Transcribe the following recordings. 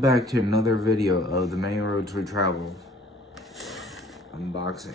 Welcome back to another video of the many roads we traveled unboxing.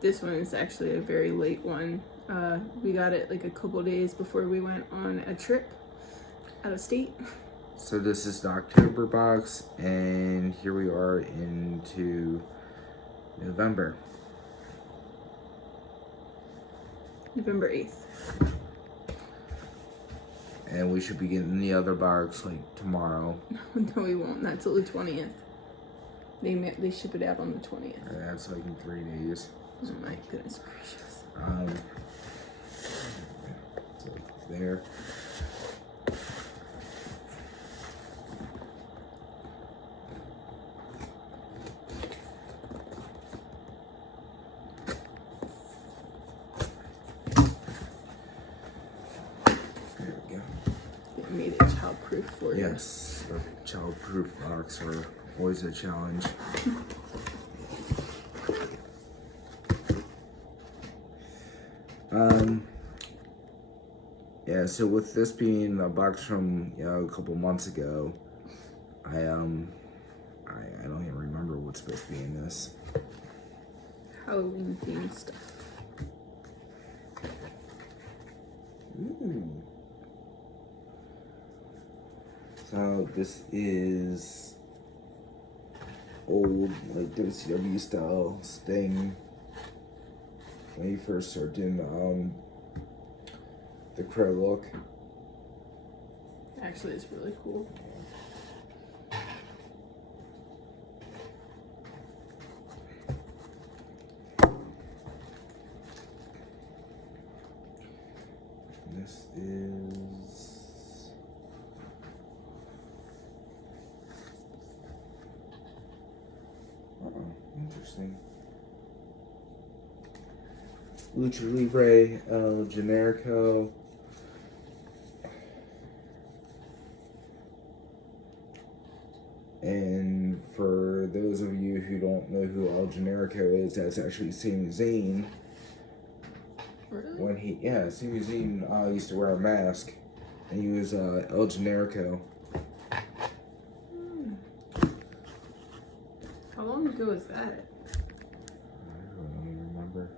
This one is actually a very late one. We got it like a couple days before we went on a trip out of state. So this is the October box, and here we are into November. November 8th. And we should be getting the other box like tomorrow. No, we won't. Not till the 20th. They ship it out on the 20th. That's like in 3 days. Oh my goodness gracious. So there. There we go. It made it child-proof for you. Yes, the child-proof box are always a challenge. Yeah, so with this being a box from a couple months ago, I don't even remember what's supposed to be in this. Halloween themed stuff. Ooh. So this is old, like WCW style Sting. When he first started doing the Crow look. Actually, it's really cool. This is interesting. Lucha Libre, Generico. And for those of you who don't know who El Generico is, that's actually Sami Zayn. Really? When Sami Zayn used to wear a mask, and he was El Generico. How long ago was that? I don't even remember.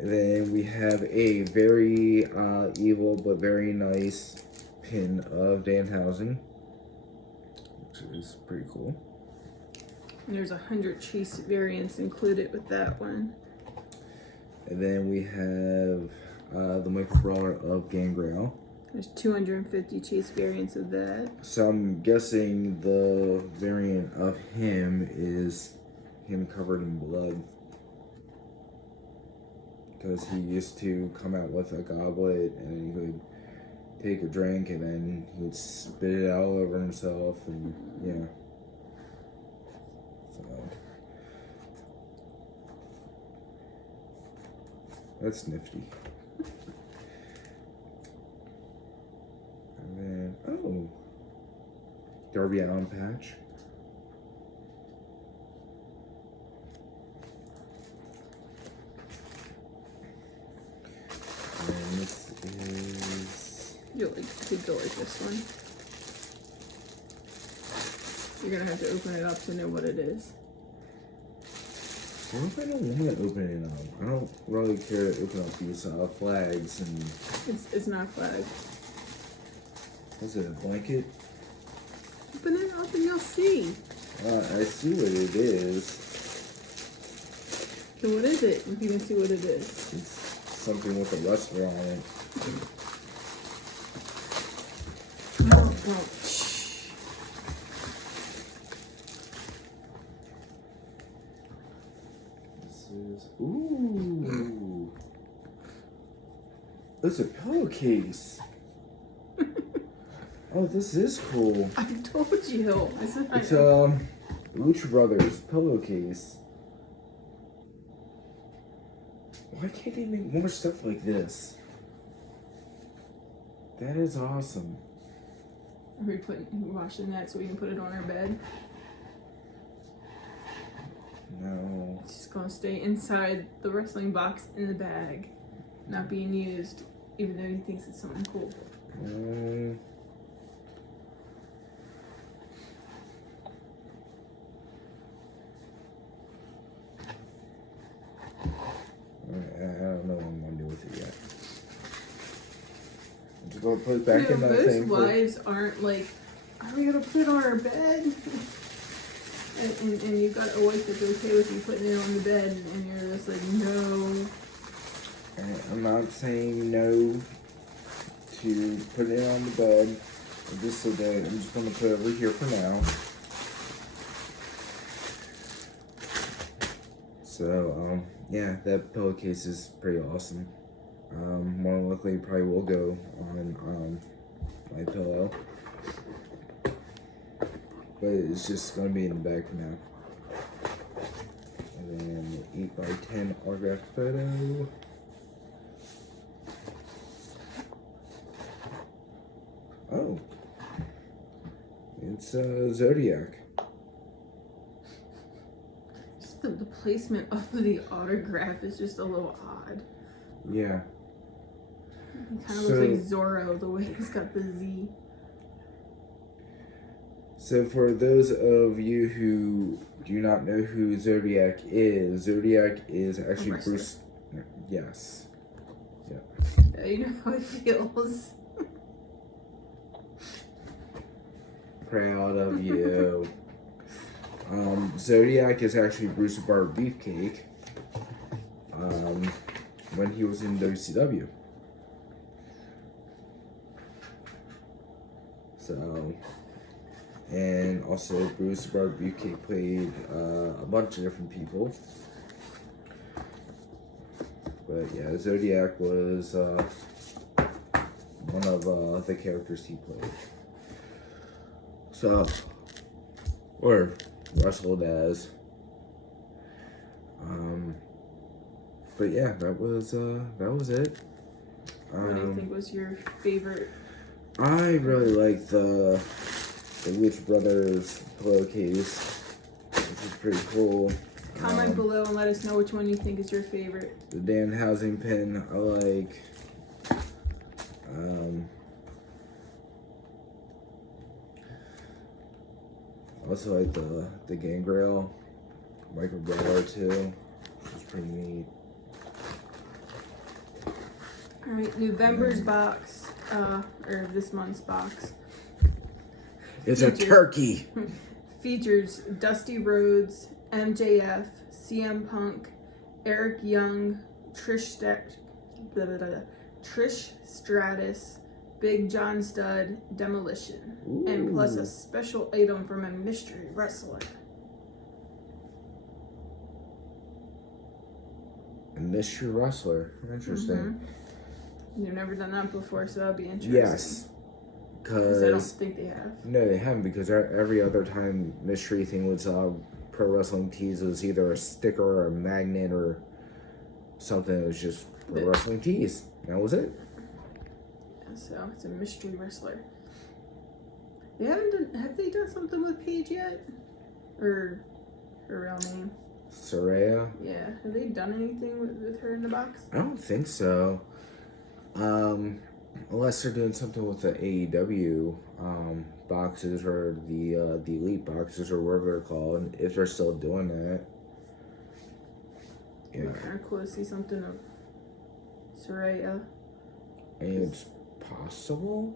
And then we have a very evil but very nice pin of Danhausen, which is pretty cool. And there's 100 chase variants included with that one. And then we have the Michael Brawler of Gangrel. There's 250 chase variants of that. So I'm guessing the variant of him is him covered in blood. Because he used to come out with a goblet and he would take a drink and then he would spit it out all over himself and yeah. So that's nifty. And then Darby Allin patch. And this is Could go like this one. You're gonna have to open it up to know what it is. what if I don't want to open it up? I don't really care to open up these flags and It's not a flag. what's it, a blanket? Open it up and you'll see. I see what it is. So what is it? If you can see what it is. It's something with a wrestler on it. Oh, shh. This is ooh. It's a pillowcase. Oh, this is cool. I told you. It's Lucha Brothers pillowcase. Why can't they make more stuff like this? That is awesome. Are we washing that so we can put it on our bed? No. It's just gonna stay inside the wrestling box in the bag, not being used, even though he thinks it's something cool. We'll put it back in that most thing. wives aren't like, are we gonna put it on our bed? and you got a wife that's okay with you putting it on the bed, and you're just like, no. I'm not saying no to put it on the bed. I just said that I'm just gonna put it over here for now. So, yeah, that pillowcase is pretty awesome. More than likely, probably will go on my pillow, but it's just gonna be in the bag for now. And then the 8x10 autograph photo. Oh, it's Zodiac. Just the placement of the autograph is just a little odd. Yeah. He kind of looks like Zorro, the way he's got the Z. So for those of you who do not know who Zodiac is actually Bruce. Yes. Yeah, you know how it feels. Proud of you. Zodiac is actually Bruce the Barber Beefcake. When he was in WCW. So, and also Bruce the Barber Beefcake played a bunch of different people. But yeah, Zodiac was one of the characters he played. So, or wrestled as. But yeah, that was it. What do you think was your favorite? I really like the Lucha Brothers pillowcase, which is pretty cool. Comment below and let us know which one you think is your favorite. The Danhausen pin I like. Also like the Gangrel Michael Brawler too, which is pretty neat. Alright, November's box, or this month's box. It's a turkey! Features Dusty Rhodes, MJF, CM Punk, Eric Young, Trish Stratus, Big John Studd, Demolition. Ooh. And plus a special item from a mystery wrestler. A mystery wrestler. Interesting. Mm-hmm. You've never done that before, so that'll be interesting. Yes. Because I don't think they have. No, they haven't, because every other time mystery thing was Pro Wrestling Tees was either a sticker or a magnet or something. It was just Pro Wrestling Tees. That was it. Yeah, so it's a mystery wrestler. They haven't done. Have they done something with Paige yet? Or her real name? Saraya? Yeah. Have they done anything with her in the box? I don't think so. Unless they're doing something with the AEW boxes or the Elite boxes or whatever they're called, if they're still doing that. Yeah. It'd be kind of cool to see something of Saraya. I mean, it's possible.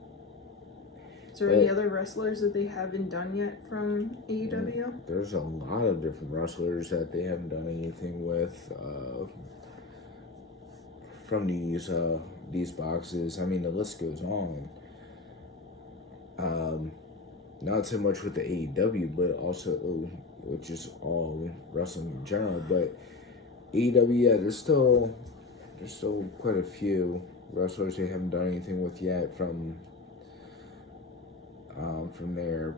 Is there any other wrestlers that they haven't done yet from AEW? There's a lot of different wrestlers that they haven't done anything with from these boxes. I mean, the list goes on. Not so much with the AEW, but also which is all wrestling in general. But AEW, yeah, there's still quite a few wrestlers they haven't done anything with yet from there.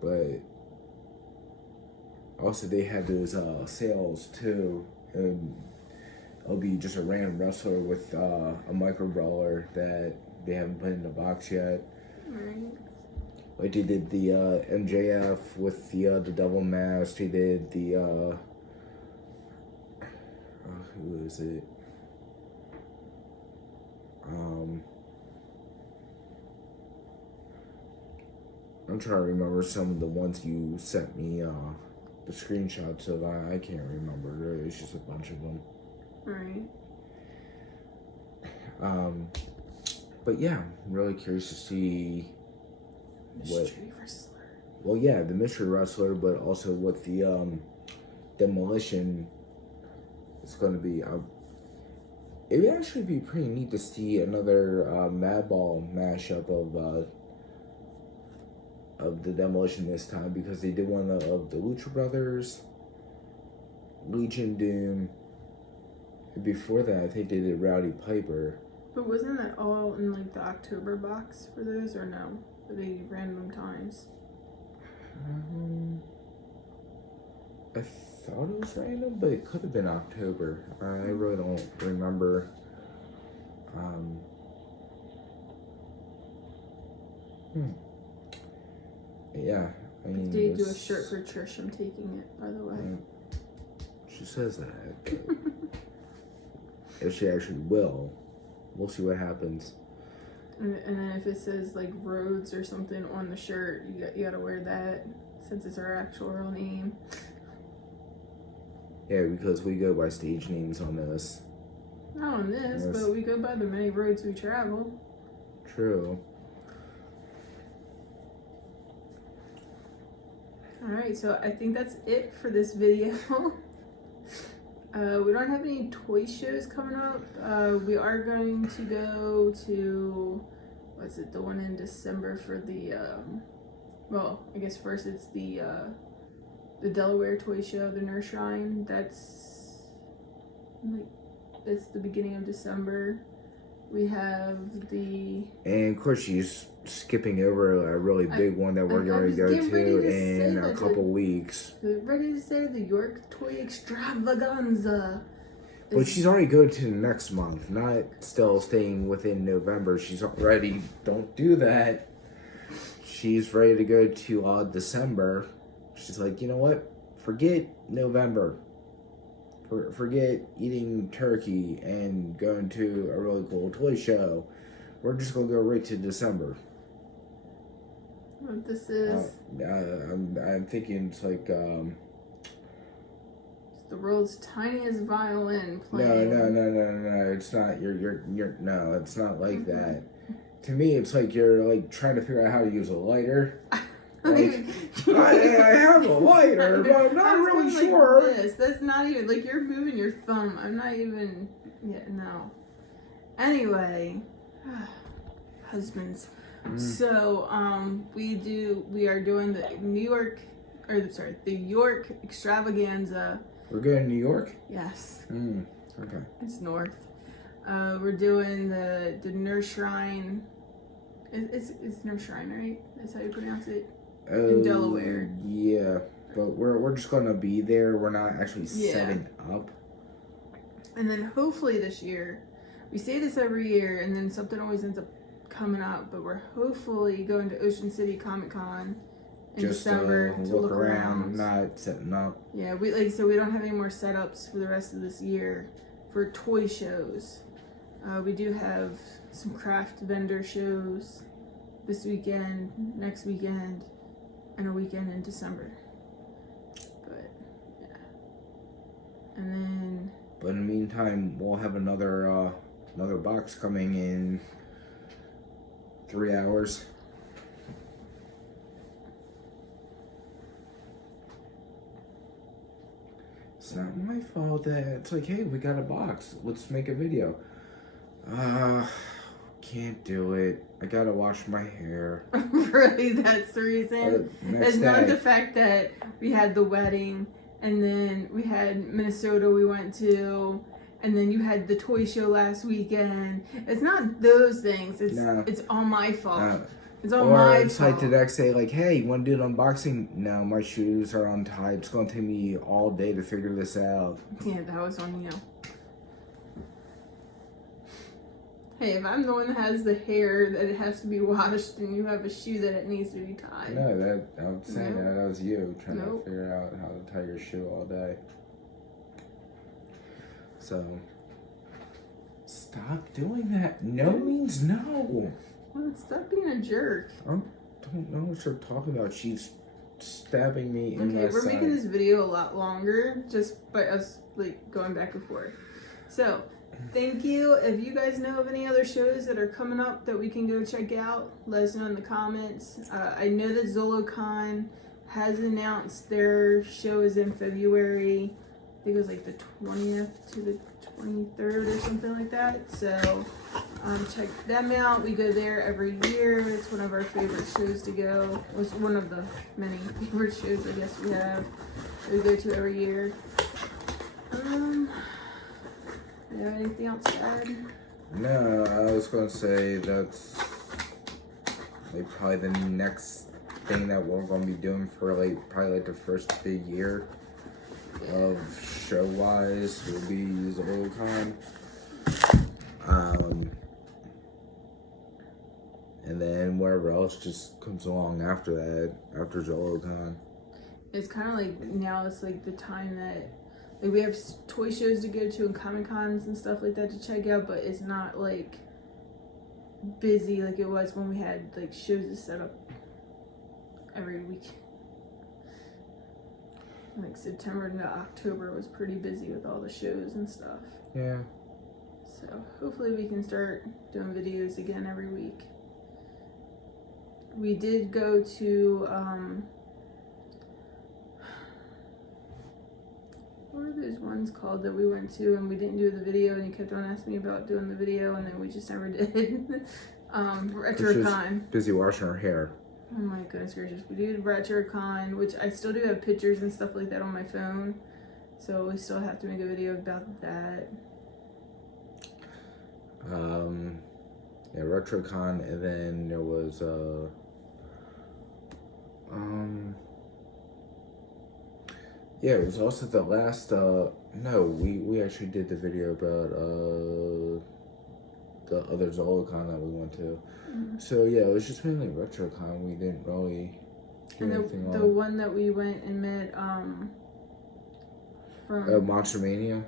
But also they have those sales too, and it'll be just a random wrestler with a micro brawler that they haven't put in the box yet. Right. Like they did the MJF with the double mask. They did the who is it? I'm trying to remember some of the ones you sent me the screenshots of. I can't remember. There's just a bunch of them. Right. But yeah, I'm really curious to see Mystery wrestler. well, yeah, the mystery wrestler, but also what the demolition is going to be. It would actually be pretty neat to see another Madball mashup of the demolition this time, because they did one of the Lucha Brothers, Legion Doom. And before that, I think they did Rowdy Piper. But wasn't that all in like the October box for those, or no? Were they random times? I thought it was random, but it could have been October. I really don't remember. Yeah, I mean, If they do a shirt for Trish, I'm taking it, by the way. She says that. But if she actually will, we'll see what happens. And then if it says like Rhodes or something on the shirt, you gotta wear that, since it's our actual real name. Yeah, because we go by stage names on this. Not on this, Yes. but we go by the many roads we travel. True. Alright, so I think that's it for this video. We don't have any toy shows coming up. We are going to go to, what's it, the one in December for the, well, I guess first it's the Delaware toy show, the Nurse Shrine. That's the beginning of December. We have the... And of course, she's skipping over a really big one that we're going to go to in a couple weeks. Ready to say the York Toy Extravaganza. But she's already going to the next month, not still staying within November. She's already, don't do that. She's ready to go to December. She's like, you know what? Forget November. Forget eating turkey and going to a really cool toy show. We're just going to go right to December. What this is? I'm thinking it's like... It's the world's tiniest violin playing. No. It's not. No, it's not like that. To me, it's like you're like trying to figure out how to use a lighter. Like, I have a lighter, but I'm not really sure. Like that's not even, like, you're moving your thumb. I'm not even, yeah, no. Anyway, husbands. So, we are doing the York Extravaganza. We're going to New York? Yes. Okay. It's north. We're doing the Nurse Shrine. It's Nurse Shrine, right? That's how you pronounce it? In Delaware. Yeah, but we're just gonna be there. We're not actually setting up. And then hopefully this year, we say this every year, and then something always ends up coming up. But we're hopefully going to Ocean City Comic Con in December to look around. Not setting up. Yeah, we don't have any more setups for the rest of this year for toy shows. We do have some craft vendor shows this weekend, next weekend, and a weekend in December. But yeah, and then. But in the meantime, we'll have another box coming in 3 hours. It's not my fault that it's like, hey, we got a box. Let's make a video. Can't do it. I gotta wash my hair. Really? That's the reason? It's not the fact that we had the wedding, and then we had Minnesota we went to, and then you had the toy show last weekend. It's not those things. It's all my fault. It's all my fault. Or it's like the next day, like, hey, you want to do an unboxing? No, my shoes are untied. It's going to take me all day to figure this out. Yeah, that was on you. Hey, if I'm the one that has the hair that it has to be washed, and you have a shoe that it needs to be tied. No, I'm saying that was you trying to figure out how to tie your shoe all day. So, stop doing that. No means no. Well, stop being a jerk. I don't know what you're talking about. She's stabbing me in my Okay, we're making side. this video a lot longer just by us like going back and forth. So, thank you. If you guys know of any other shows that are coming up that we can go check out, let us know in the comments. I know that ZoloCon has announced their show is in February. I think it was like the 20th to the 23rd or something like that. So check them out. We go there every year. It's one of our favorite shows to go. It's one of the many favorite shows I guess we have that we go to every year. You have anything else to add? No, I was going to say that's like probably the next thing that we're going to be doing for like probably like the first big year of show wise will be ZoloCon. And then whatever else just comes along after that, after ZoloCon. It's kind of like now it's like the time that like we have toy shows to go to and Comic Cons and stuff like that to check out, but it's not like busy like it was when we had like shows to set up every week. Like September to October was pretty busy with all the shows and stuff. Yeah. So hopefully we can start doing videos again every week. We did go to what were those ones called that we went to and we didn't do the video and you kept on asking me about doing the video and then we just never did. RetroCon. Busy washing her hair. Oh my goodness gracious. We did RetroCon, which I still do have pictures and stuff like that on my phone. So we still have to make a video about that. Yeah, RetroCon, and then there was yeah, it was also the last no, we actually did the video about the other ZoloCon that we went to. Mm-hmm. So yeah, it was just mainly RetroCon. We didn't really do and anything the one that we went and met from Monster Mania?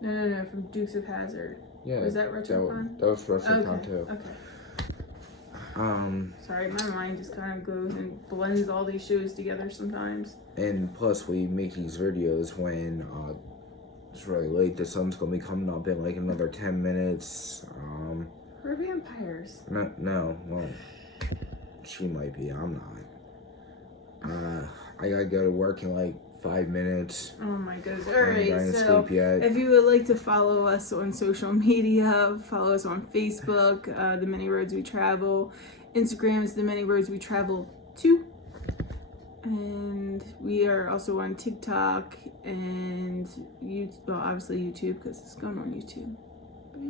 No, from Dukes of Hazzard. Yeah. Was that RetroCon? That was RetroCon too. Okay. Sorry, my mind just kind of goes and blends all these shows together sometimes. And plus, we make these videos when it's really late. The sun's gonna be coming up in like another 10 minutes. We're vampires. No, well, she might be. I'm not. I gotta go to work in like 5 minutes. Oh my goodness. Alright, so if you would like to follow us on social media, follow us on Facebook, The Many Roads We Travel. Instagram is The Many Roads We Travel 2. And we are also on TikTok and well, obviously YouTube because it's going on YouTube. But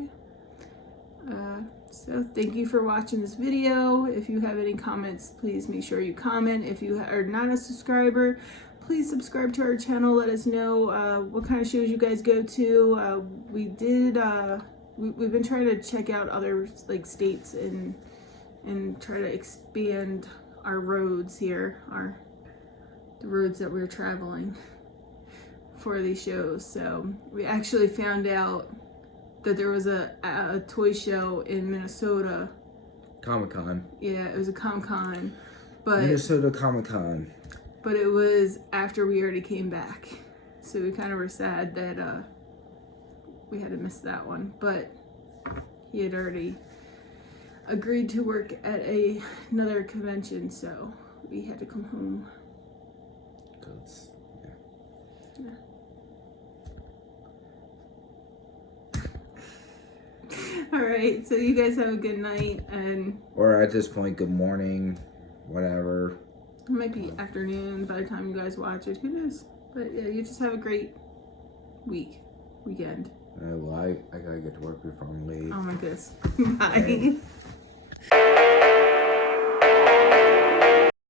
yeah. So thank you for watching this video. If you have any comments, please make sure you comment. If you are not a subscriber, please subscribe to our channel. Let us know what kind of shows you guys go to. We've been trying to check out other like states and try to expand our roads here, the roads that we're traveling for these shows. So we actually found out that there was a toy show in Minnesota. Comic-Con. Yeah, it was a Comic-Con. But Minnesota Comic-Con. But it was after we already came back. So we kind of were sad that we had to miss that one. But he had already agreed to work at another convention, so we had to come home. Yeah. All right, so you guys have a good night, or at this point, good morning, whatever. It might be afternoon by the time you guys watch it. Who knows? But yeah, you just have a great weekend. Well, I gotta get to work before I'm late. Oh my goodness. Bye.